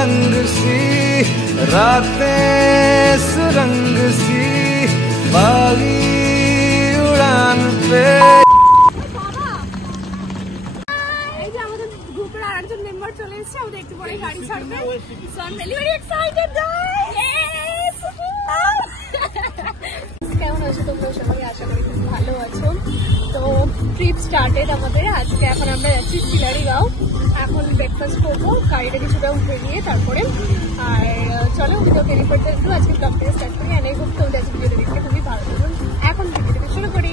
उमंग सी रातें सुरंग सी बागी उड़ान पे। গ্রুপের আরেকজন মেম্বার চলে এসেছে, আমাদের একটু পরে গাড়ি ছাড়বে। So I am really very excited guys. কেমন আছো তোমরা সবাই? আশা করি খুব ভালো আছো। তো ট্রিপ স্টার্টেড আমাদের আজকে। এখন আমরা যাচ্ছি শিলারিগাঁও। এখন ব্রেকফাস্ট করবো, গাড়িটা কিছুটা উঠে নিয়ে তারপরে। আর চলো ভিডিও ক্যারি করতে একটু আজকে ব্লগটা স্টার্ট করি। আর এই হোপ তোমাদের আজকে ভিডিওটা দেখতে খুবই ভালো লাগবে। এখন ভিডিওটা শুরু করি।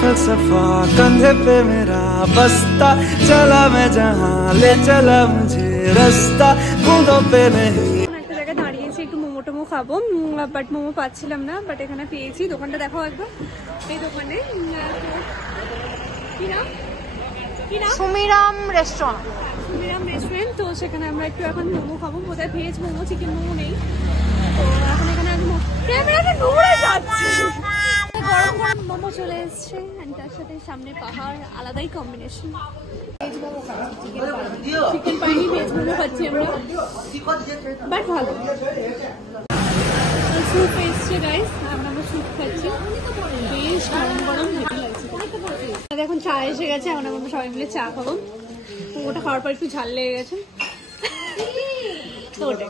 फलसफा कंधे पे मेरा बस्ता चला मैं जहाँ ले चला मुझे रास्ता बूंदों पे नहीं। একটা জায়গায় দাঁড়িয়েছি, একটু মোমো টোমো খাবো, বাট মোমো পাচ্ছিলাম না, বাট এখানে পেয়েছি। দোকানটা দেখো একদম। এই দোকানে কি নাম? সুমিরাম রেস্টুরেন্ট। সুমিরাম রেস্টুরেন্ট। তো সেখানে আমরা একটু এখন মোমো খাবো। বোধহয় ভেজ মোমো, চিকেন মোমো নেই। তো এখন এখানে আমি ক্যামেরাটা ঘুরে যাচ্ছে। গরম গরম মোমো চলে এসছে, তার সাথে সামনে পাহাড়, আলাদাই কম্বিনেশন। ভেজ মোমো খাচ্ছি, চিকেন পাইনি, ভেজ মোমো খাচ্ছি আমরা, বাট ভালো। স্যুপ এসছে গাইস, আমরা স্যুপ খাচ্ছি, বেশ গরম গরম হেভি লাগছে। এখন চা এসে গেছে, এখন আমরা সবাই মিলে চা খাবো। ওটা খাওয়ার পর একটু ঝাল লেগে গেছে। তো ওটা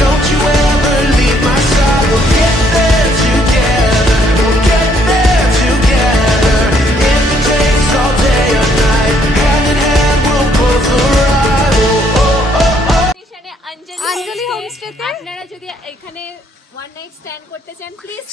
Don't you ever leave my side. We'll get there together. We'll get there together. If it takes all day or night, hand in hand we'll both arrive. Oh oh oh oh. স্টেশনে অঞ্জলি হোমস্টেতে আপনারা যদি এখানে one night stand করতে চান please.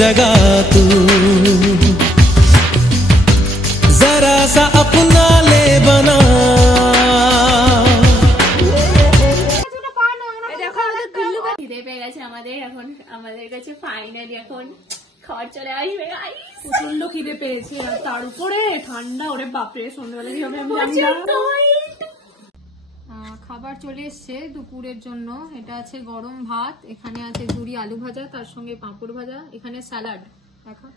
जगा तू जरा सा अपना ले बना। খিদে পেয়ে গেছে আমাদের, এখন আমাদের কাছে ফাইনালি এখন খাবার চলে আসবে। প্রচন্ড খিদে পেয়েছে, আর তার উপরে ঠান্ডা। ওরে বাপরে, সন্ধ্যাবেলা কি হবে আমি জানি না। খাবার চলে এসছে দুপুরের জন্য। এটা আছে গরম ভাত, এখানে আছে ঝুরি আলু ভাজা, তার সঙ্গে পাঁপড় ভাজা, এখানে স্যালাড দেখো,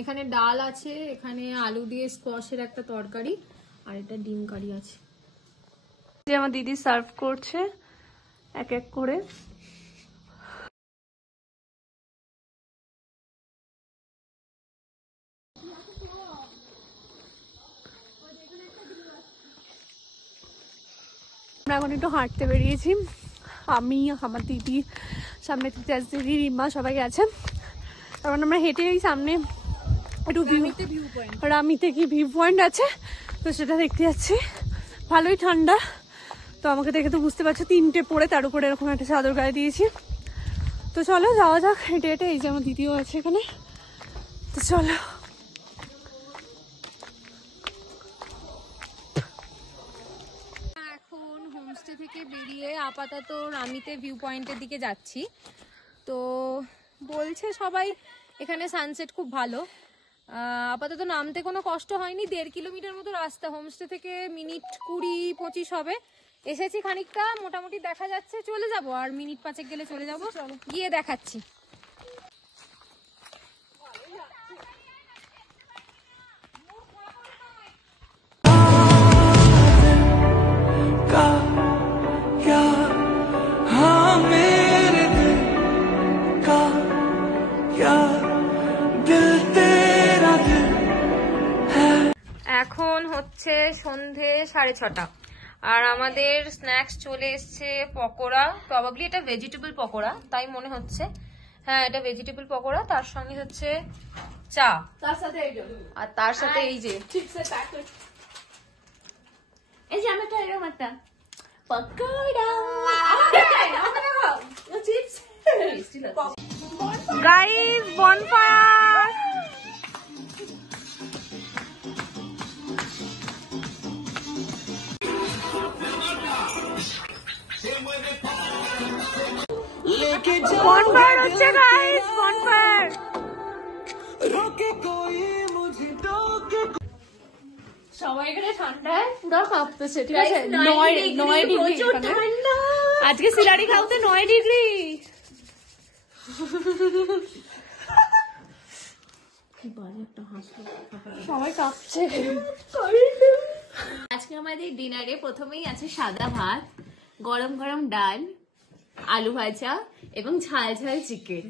এখানে ডাল আছে, এখানে আলু দিয়ে স্কোয়াশের একটা তরকারি, আর এটা ডিম কারি আছে। যে আমার দিদি সার্ভ করছে এক এক করে। আমরা এখন একটু হাঁটতে বেরিয়েছি, আমি, আমার দিদি, সামনে দিদি, রিম্মা সবাই আছে। এখন আমরা হেঁটে এই সামনে একটু রামিতে কি ভিউ পয়েন্ট আছে, তো সেটা দেখতে যাচ্ছি। ভালোই ঠান্ডা, তো আমাকে দেখে তো বুঝতে পারছো 3টে পরে, তার উপরে এরকম একটা চাদর গায়ে দিয়েছি। তো চলো যাওয়া যাক হেঁটে হেঁটে। এই যে আমার দিদিও আছে এখানে, তো চলো। হোমস্টে থেকে বেরিয়ে আপাতত রামিতে ভিউ পয়েন্টের দিকে যাচ্ছি। তো বলছে সবাই এখানে সানসেট খুব ভালো। আপাতত নামতে কোনো কষ্ট হয়নি, 1.5 কিলোমিটার মতো রাস্তা, হোমস্টে থেকে মিনিট 20-25 হবে। এসেছি খানিকটা, মোটামুটি দেখা যাচ্ছে। চলে যাব আর মিনিট 5 গেলে চলে যাব, গিয়ে দেখাচ্ছি। এখন হচ্ছে সন্ধে 6:30, আর আমাদের স্ন্যাক্স চলে এসছে পকোড়া। প্রবাবলি এটা ভেজিটেবল পকোড়া তাই মনে হচ্ছে। হ্যাঁ, এটা ভেজিটেবল পকোড়া, তার সঙ্গে হচ্ছে চা, আর তার সাথে এই যে এই যে আমরা এরকম একটা pakora chips guys bonfire bonfire হচ্ছে গাইস বনফায়ার সবাই এখানে ঠান্ডায় পুরো কাঁপতেছে ঠিক আছে 9 ডিগ্রি আজকে সিলারি খাওতে 9 ডিগ্রি সবাই কাঁপছে আজকে আমাদের ডিনারে প্রথমেই আছে সাদা ভাত, গরম গরম ডাল, আলু ভাজা এবং ঝাল ঝাল চিকেন।